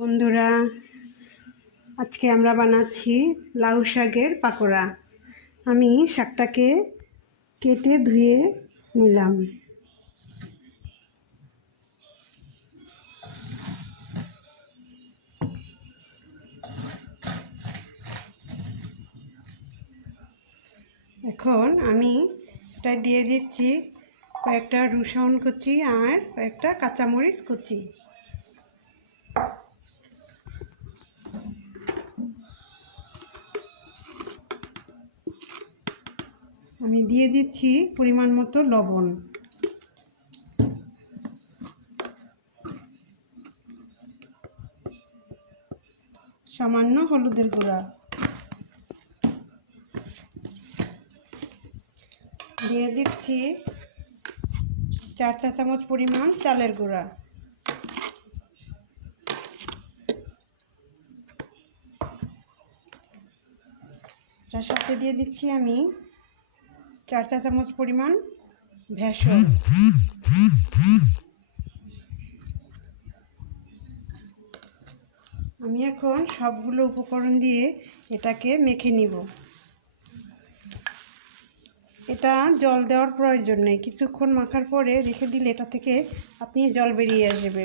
বন্ধুরা, আজকে আমরা বানাচ্ছি লাউ শাকের পাকোড়া। আমি শাকটাকে কেটে ধুয়ে নিলাম। এখন আমি এটা দিয়ে দিচ্ছি কয়েকটা রসুন কুচি আর কয়েকটা কাঁচামরিচ কুচি। আমি দিয়ে দিচ্ছি পরিমাণ মতো লবণ। সামান্য হলুদের গুঁড়া দিয়ে দিচ্ছি 4 চা চামচ পরিমাণ চালের গুঁড়া। তার সাথে দিয়ে দিচ্ছি আমি 4 চা চামচ পরিমাণ ভেষজ। আমি এখন সবগুলো উপকরণ দিয়ে এটাকে মেখে নিব। এটা জল দেওয়ার প্রয়োজন নেই, কিছুক্ষণ মাখার পরে রেখে দিলে এটা থেকে আপনি জল বেরিয়ে আসবে।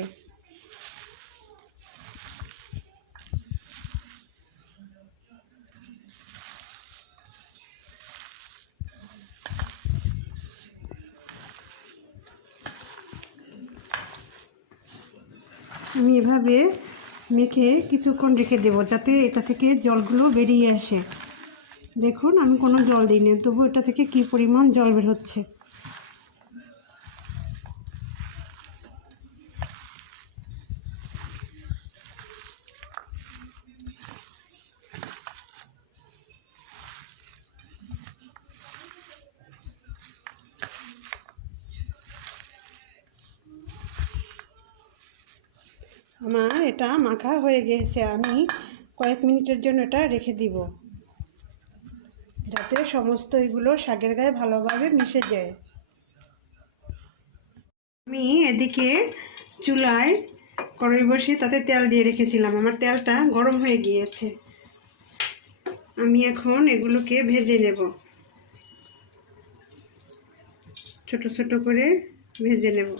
আমি এভাবে মেখে কিছুক্ষণ রেখে দেব যাতে এটা থেকে জলগুলো বেরিয়ে আসে। দেখুন আমি কোনো জল দিইনি, তবু এটা থেকে কি পরিমাণ জল বের হচ্ছে। আমার এটা মাখা হয়ে গেছে। আমি কয়েক মিনিটের জন্য এটা রেখে দিব যাতে সমস্ত এগুলো শাকের গায়ে ভালোভাবে মিশে যায়। আমি এদিকে চুলায় কড়াই বসিয়ে তাতে তেল দিয়ে রেখেছিলাম। আমার তেলটা গরম হয়ে গিয়েছে। আমি এখন এগুলোকে ভেজে নেব, ছোট ছোট করে ভেজে নেব।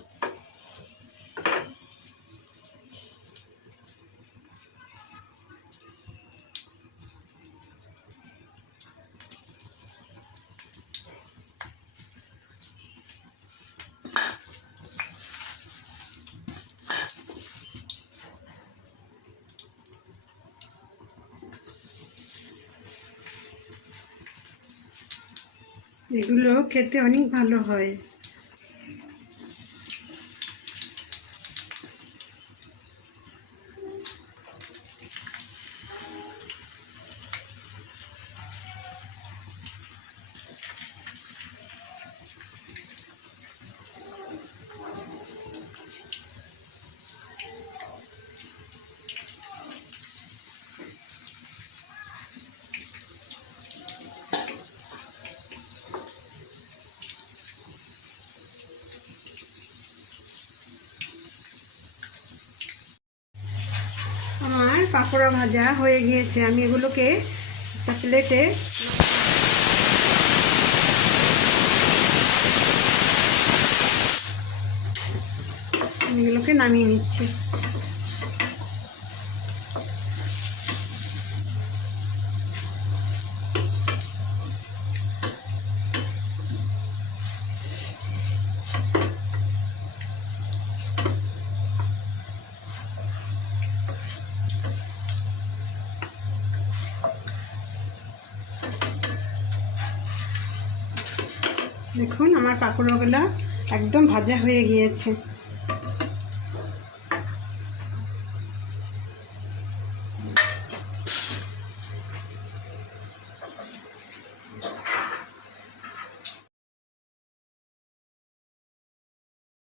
এগুলো খেতে অনেক ভালো হয়। আমার পাকোড়া ভাজা হয়ে গিয়েছে। আমি এগুলোকে একটা প্লেটে নামিয়ে নিচ্ছি। দেখুন আমার পাকোড়াগুলো একদম ভাজা হয়ে গিয়েছে।